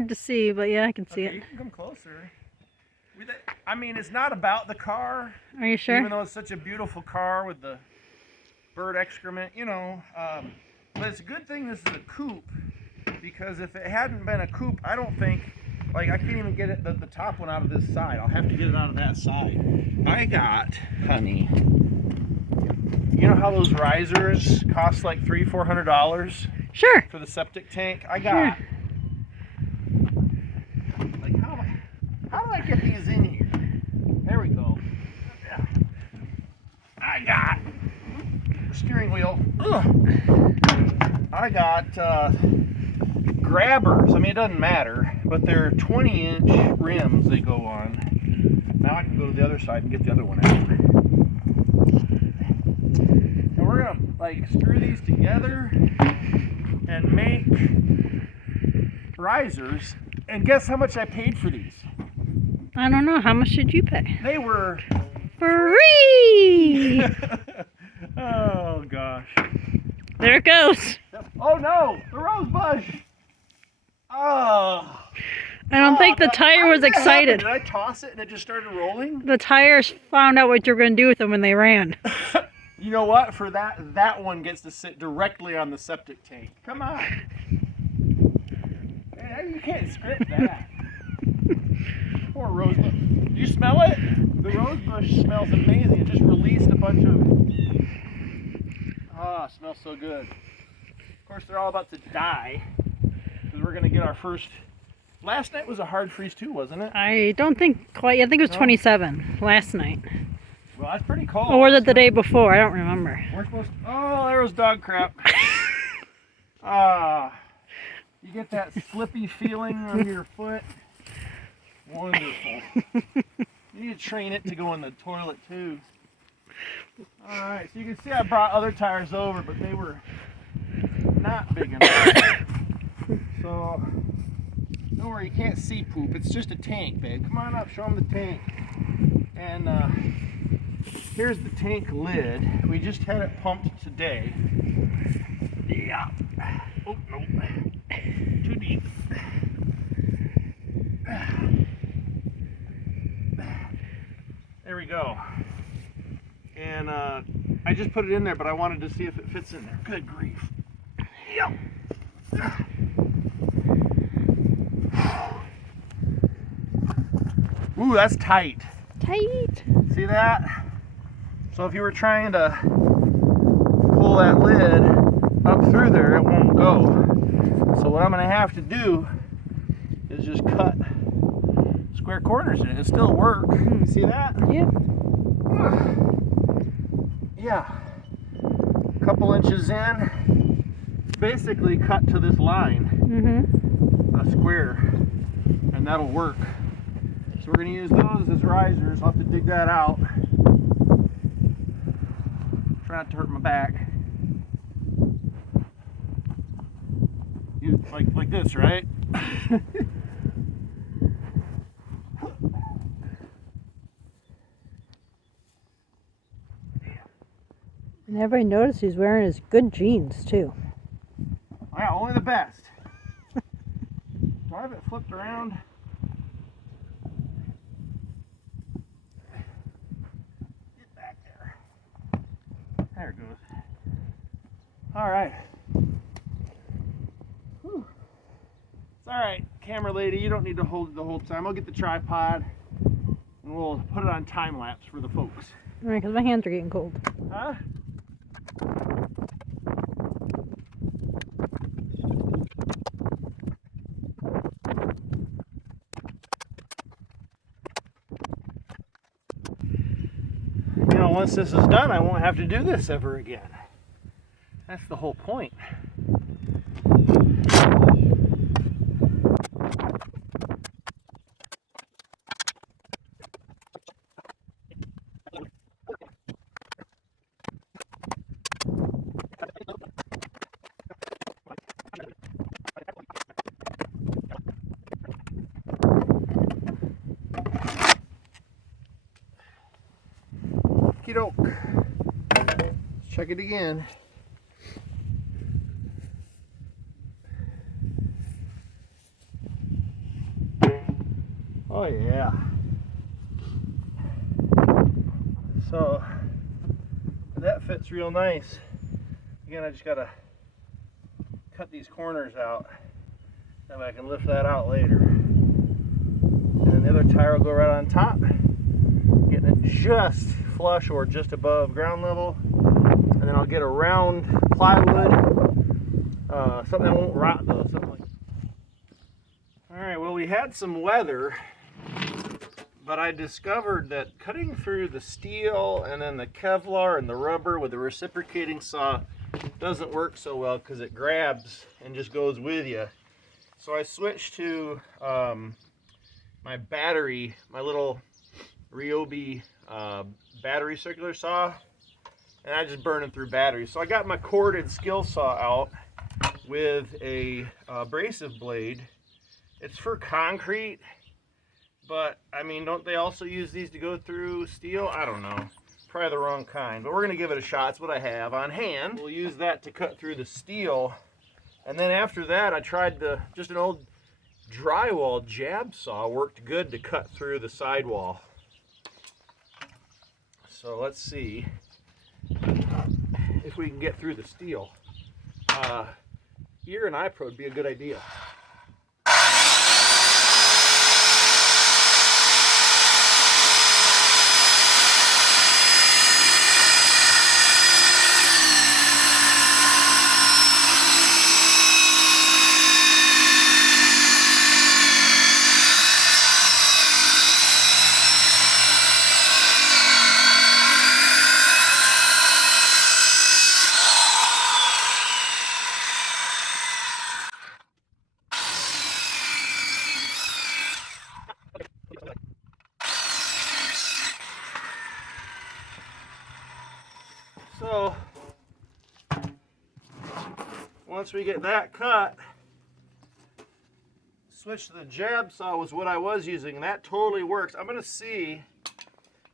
hard to see, but yeah, I can see Okay, it. you can come closer. I mean, it's not about the car. Are you sure? Even though it's such a beautiful car with the bird excrement, you know. But it's a good thing this is a coupe, because if it hadn't been a coupe, I don't think, like, I can't even get it the top one out of this side. I'll have to get it out of that side. I got, honey, you know how those risers cost like $300-400? Sure. For the septic tank? I got. Sure. Like, how do I get these in here? There we go. Yeah. I got the steering wheel. Ugh. I got grabbers. I mean, it doesn't matter, but they're 20-inch rims they go on. Now I can go to the other side and get the other one out. And we're gonna like screw these together and make risers. And guess how much I paid for these? I don't know. How much did you pay? They were free. Oh gosh. There it goes. Oh no, the rose bush. Oh. I don't think the tire was excited. Did I toss it and it just started rolling? The tires found out what you were going to do with them when they ran. You know what? For that one gets to sit directly on the septic tank. Come on. Man, you can't script that. Poor rose bush. Do you smell it? The rose bush smells amazing. It just released a bunch of... Ah, it smells so good. Of course, they're all about to die, because we're going to get our first... Last night was a hard freeze too, wasn't it? I don't think quite. I think it was 27 last night. Well, that's pretty cold. Or was it the day before? I don't remember. We're supposed to... Oh, there was dog crap. You get that slippy feeling on your foot. Wonderful. You need to train it to go in the toilet too. Alright, so you can see I brought other tires over, but they were not big enough. So, don't worry, you can't see poop. It's just a tank, babe. Come on up, show them the tank. And here's the tank lid. We just had it pumped today. Yeah. Oh, no. Too deep. There we go. And I just put it in there, but I wanted to see if it fits in there. Good grief. Yep. Ooh, that's tight. Tight. See that? So if you were trying to pull that lid up through there, it won't go. So what I'm going to have to do is just cut square corners in it. It'll still work. You see that? Yeah. Yeah. A couple inches in. Basically cut to this line. A square. And that'll work. So we're going to use those as risers. I'll have to dig that out. Try not to hurt my back. You like this, right? And everybody noticed he's wearing his good jeans too. Yeah, only the best. Do I have it flipped around? Get back there. There it goes. All right. Whew. It's all right, camera lady. You don't need to hold it the whole time. I'll get the tripod and we'll put it on time lapse for the folks. All right, because my hands are getting cold. Huh? You know, once this is done, I won't have to do this ever again. That's the whole point. Okey-doke. Let's check it again. Oh yeah. So that fits real nice. Again, I just gotta cut these corners out. That way I can lift that out later. And then the other tire will go right on top, getting it just flush or just above ground level. And then I'll get a round plywood, something that won't rot though, something like that. Alright, well, we had some weather, but I discovered that cutting through the steel and then the Kevlar and the rubber with the reciprocating saw doesn't work so well because it grabs and just goes with you. So I switched to my battery, my little Ryobi battery circular saw, and I just burn it through batteries. So I got my corded skill saw out with a abrasive blade. It's for concrete, but I mean, don't they also use these to go through steel? I don't know. Probably the wrong kind, but we're gonna give it a shot. It's what I have on hand. We'll use that to cut through the steel. And then after that, I tried just an old drywall jab saw. Worked good to cut through the sidewall. So let's see if we can get through the steel. Ear and eye probe would be a good idea. So once we get that cut, switch to the jab saw was what I was using, and that totally works. I'm gonna see,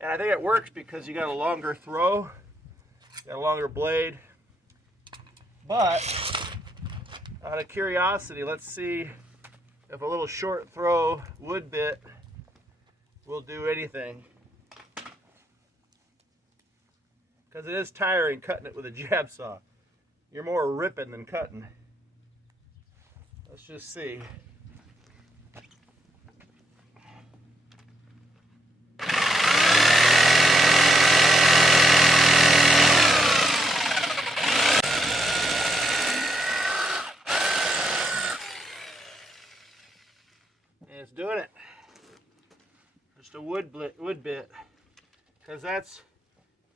and I think it works because you got a longer throw, got a longer blade. But out of curiosity, let's see if a little short throw wood bit will do anything. Because it is tiring cutting it with a jab saw. You're more ripping than cutting. Let's just see. And it's doing it. Just a wood bit. Because that's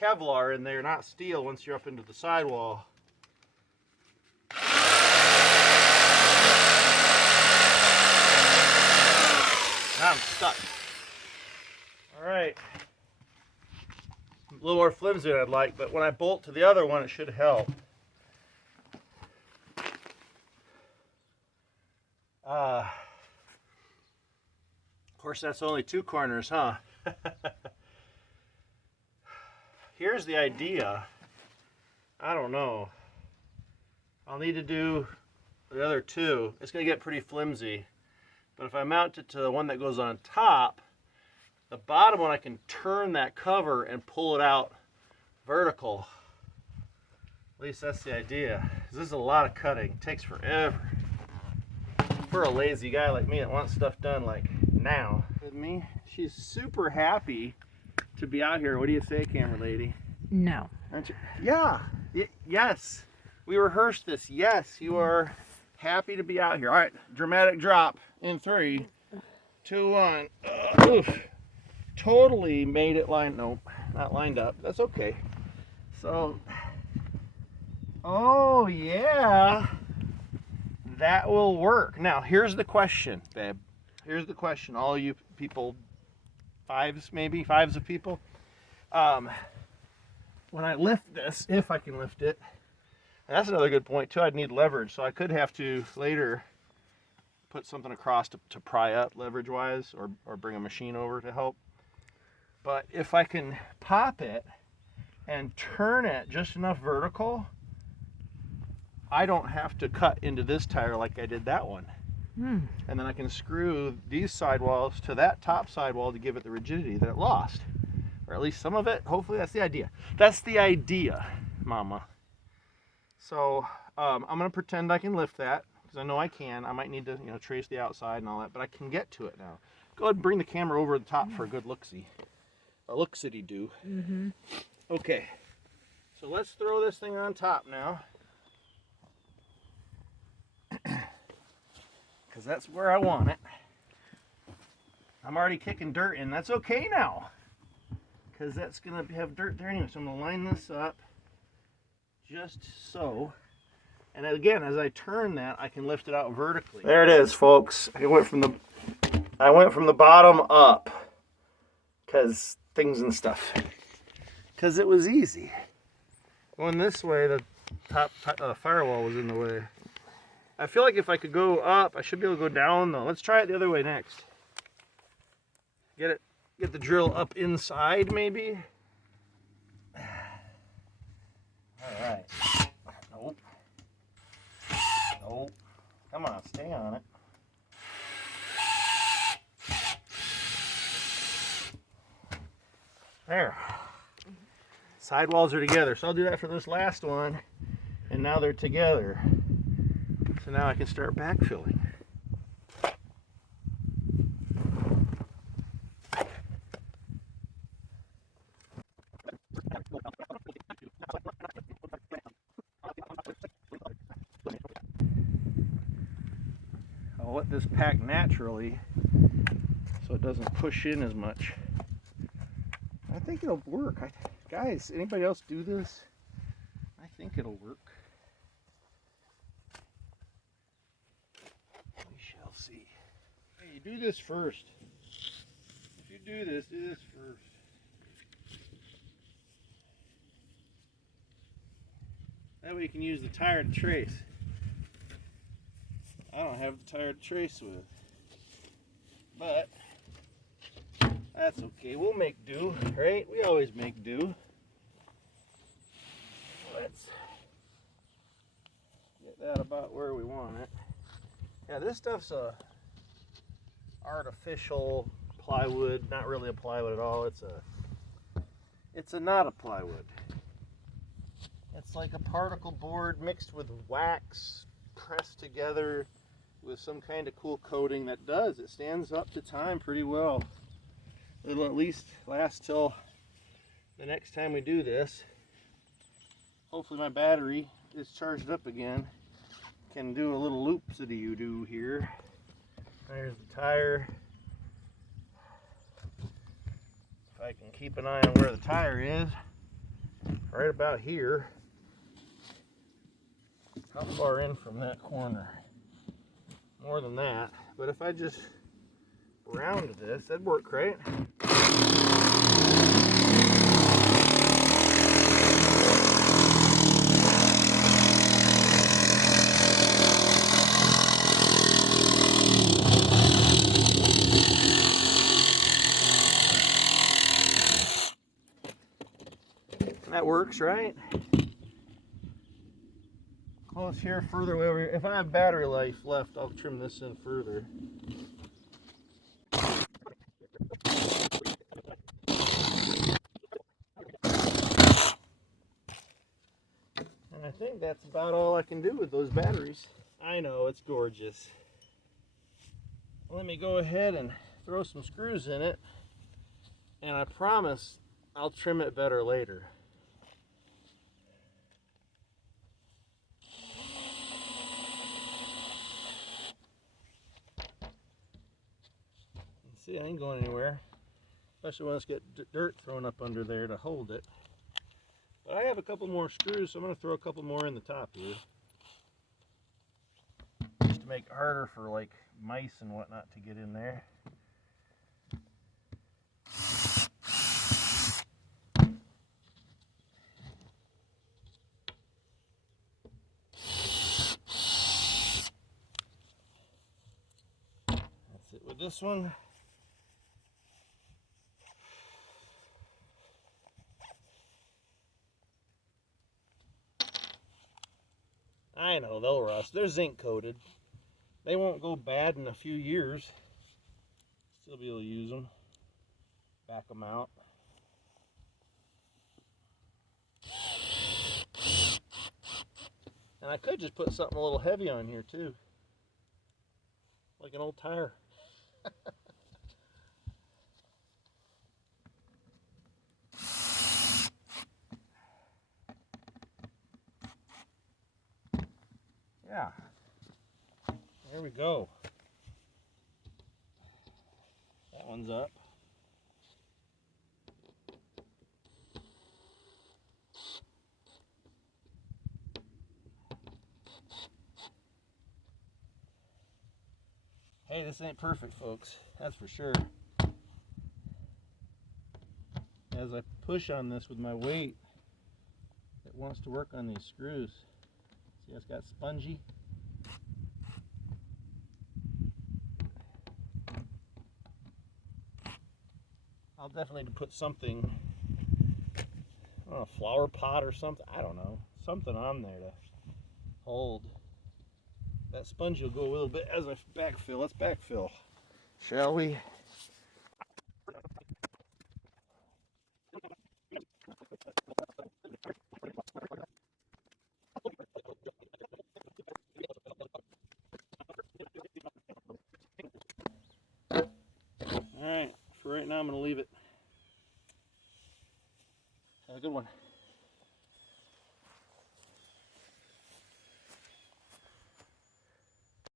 Kevlar in there, not steel once you're up into the sidewall. Now I'm stuck. Alright. A little more flimsy than I'd like, but when I bolt to the other one, it should help. Of course, that's only 2 corners, huh? Here's the idea. I don't know. I'll need to do the other 2. It's going to get pretty flimsy. But if I mount it to the one that goes on top, the bottom one I can turn that cover and pull it out vertical. At least that's the idea. This is a lot of cutting. It takes forever. For a lazy guy like me that wants stuff done like now. With me, she's super happy to be out here. What do you say, camera lady? No. Aren't you? Yeah. Yes. We rehearsed this. Yes, you are happy to be out here. All right, dramatic drop in 3, 2, 1. Oof. Totally made it line. Nope, not lined up. That's okay. So, oh yeah, that will work. Now, here's the question, babe. Here's the question. All you people, fives of people. When I lift this, if I can lift it, and that's another good point too, I'd need leverage, so I could have to later put something across to pry up leverage wise, or bring a machine over to help. But if I can pop it and turn it just enough vertical, I don't have to cut into this tire like I did that one. Hmm. And then I can screw these sidewalls to that top sidewall to give it the rigidity that it lost. Or at least some of it. Hopefully that's the idea. That's the idea, Mama. So I'm going to pretend I can lift that, because I know I can. I might need to, trace the outside and all that, but I can get to it now. Go ahead and bring the camera over the top for a good look-see. A look-city-do. Mm-hmm. Okay, so let's throw this thing on top now. Because that's where I want it. I'm already kicking dirt in. That's okay now, because that's going to have dirt there anyway. So I'm going to line this up just so. And again, as I turn that, I can lift it out vertically. There it is, folks. I went from the bottom up, because things and stuff. Because it was easy. Going this way, the top firewall was in the way. I feel like if I could go up, I should be able to go down though. Let's try it the other way next. Get the drill up inside maybe. All right. Nope. Nope. Come on, stay on it. There. Sidewalls are together. So I'll do that for this last one. And now they're together. So now I can start backfilling. I'll let this pack naturally so it doesn't push in as much. I think it'll work. Guys, anybody else do this? I think it'll work. We shall see. Hey, you do this first. If you do this first. That way you can use the tire to trace. I don't have the tire to trace with. But that's okay. We'll make do, right? We always make do. Let's get that about where we want it. Yeah, this stuff's a artificial plywood, not really a plywood at all. It's a not a plywood. It's like a particle board mixed with wax, pressed together with some kind of cool coating that does. It stands up to time pretty well. It'll at least last till the next time we do this. Hopefully my battery is charged up again. Can do a little loop-city-you-do here. There's the tire. If I can keep an eye on where the tire is, right about here. How far in from that corner? More than that, but if I just round this, that'd work, right? That works, right? Close here, further away over here. If I have battery life left, I'll trim this in further. And I think that's about all I can do with those batteries. I know, it's gorgeous. Let me go ahead and throw some screws in it, and I promise I'll trim it better later. See, I ain't going anywhere, especially when it's got dirt thrown up under there to hold it. But I have a couple more screws, so I'm going to throw a couple more in the top here, just to make it harder for like mice and whatnot to get in there. That's it with this one. I know, they'll rust. They're zinc coated. They won't go bad in a few years. Still be able to use them. Back them out. And I could just put something a little heavy on here too. Like an old tire. Yeah. There we go. That one's up. Hey, this ain't perfect, folks. That's for sure. As I push on this with my weight, it wants to work on these screws. See, it's got spongy. I'll definitely need to put something, I don't know, a flower pot or something. I don't know. Something on there to hold. That sponge will go a little bit as I backfill. Let's backfill, shall we? All right, for right now I'm going to leave it. Have a good one.